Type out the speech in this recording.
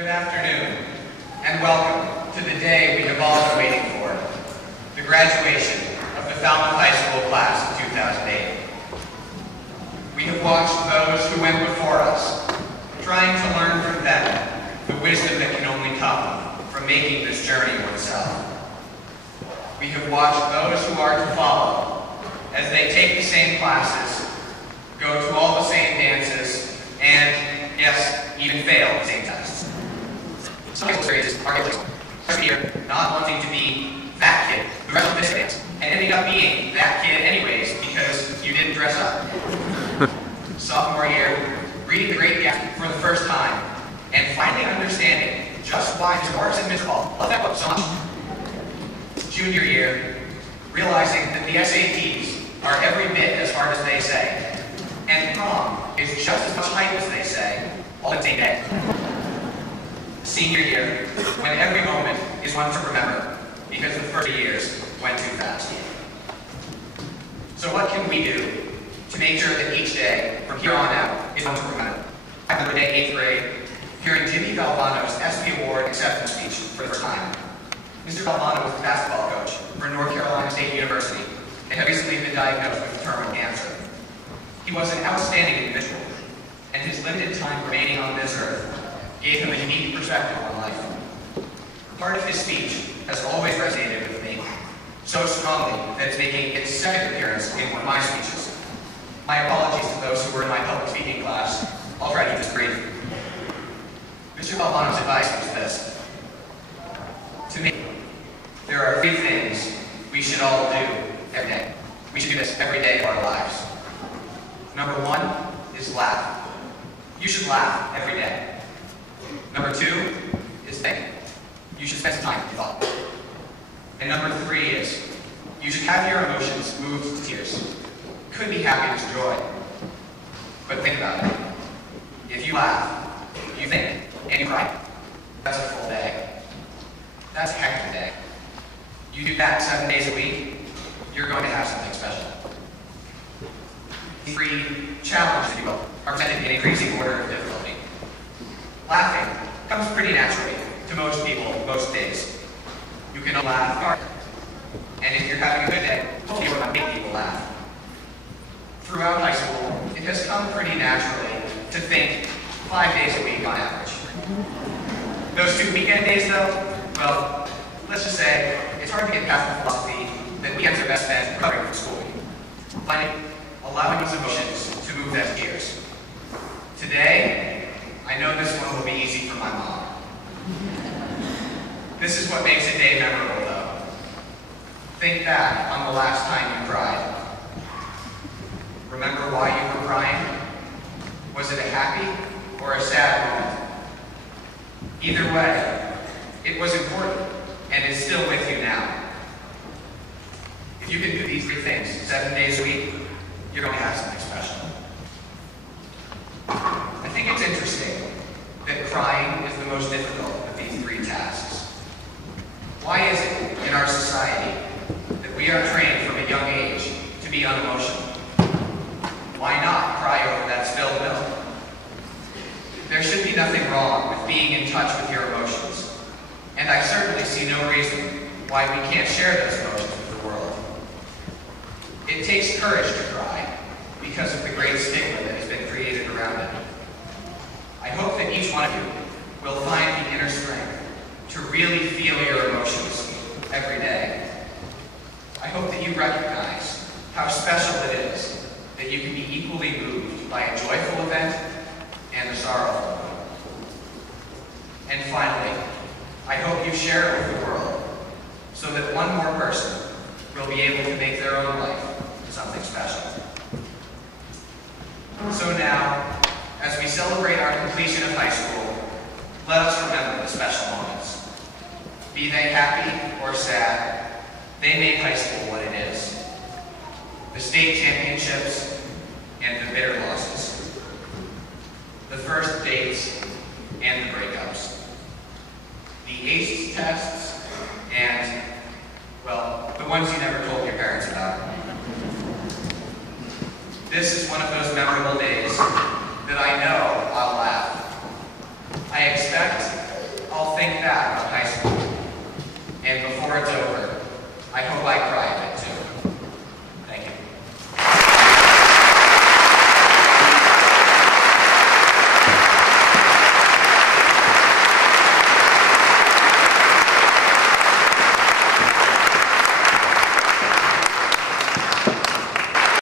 Good afternoon, and welcome to the day we have all been waiting for, the graduation of the Falmouth High School class of 2008. We have watched those who went before us, trying to learn from them the wisdom that can only come from making this journey oneself. We have watched those who are to follow as they take the same classes, go to all the same dances, and, yes, even fail the same tests. Some experiences are here not wanting to be that kid who wrestled this dance and ending up being that kid anyways because you didn't dress up. Sophomore year, reading The Great Gatsby for the first time and finally understanding just why Mr. Morris and Mr. Hall love that book so much. Junior year, realizing that the SATs are every bit as hard as they say, and prom is just as much hype as they say, all in the same day. Senior year, when every moment is one to remember, because the first years went too fast. So what can we do to make sure that each day, from here on out, is one to remember? I remember day 8th grade, hearing Jimmy Valvano's ESPY Award acceptance speech for the first time. Mr. Valvano was the basketball coach for North Carolina State University and had recently been diagnosed with terminal cancer. He was an outstanding individual, and his limited time remaining on this earth gave him a unique perspective on life. Part of his speech has always resonated with me, so strongly that it's making its second appearance in one of my speeches. My apologies to those who were in my public speaking class. I'll try to keep this brief. Mr. Valvano's advice was this. To me, there are 3 things we should all do every day. We should do this every day of our lives. Number 1 is laugh. You should laugh every day. Number 2 is think. You should spend some time with thought. And number 3 is, you should have your emotions moved to tears. Could be happiness, joy. But think about it. If you laugh, you think, and you cry, that's a full day. That's a heck of a day. You do that 7 days a week, you're going to have something special. The 3 challenges, if you will, are presented in increasing order of difficulty. Laughing comes pretty naturally to most people most days. You can laugh hard. And if you're having a good day, hopefully you're going to make people laugh. Throughout high school, it has come pretty naturally to think 5 days a week on average. Those 2 weekend days though, well, let's just say it's hard to get past the philosophy that weekends are best spent recovering from school. Finally, allowing those emotions to move as gears. Today, I know this one will be easy for my mom. This is what makes a day memorable, though. Think back on the last time you cried. Remember why you were crying? Was it a happy or a sad moment? Either way, it was important and is still with you now. If you can do these 3 things 7 days a week, you're going to have something special. I think it's interesting that crying is the most difficult of these 3 tasks. Why is it in our society that we are trained from a young age to be unemotional? Why not cry over that spilled milk? There should be nothing wrong with being in touch with your emotions, and I certainly see no reason why we can't share those emotions with the world. It takes courage to cry because of the great stigma that has been created around it. I hope that each one of you will find the inner strength to really feel your emotions every day. I hope that you recognize how special it is that you can be equally moved by a joyful event and a sorrowful one. And finally, I hope you share it with the world so that one more person will be able to make their own life something special. So now, as we celebrate our completion of high school, let us remember the special moments. Be they happy or sad, they make high school what it is. The state championships and the bitter losses. The first dates and the breakups. The ACE tests and, well, the ones you never told your parents about. This is one of those memorable days that I know I'll laugh. I expect back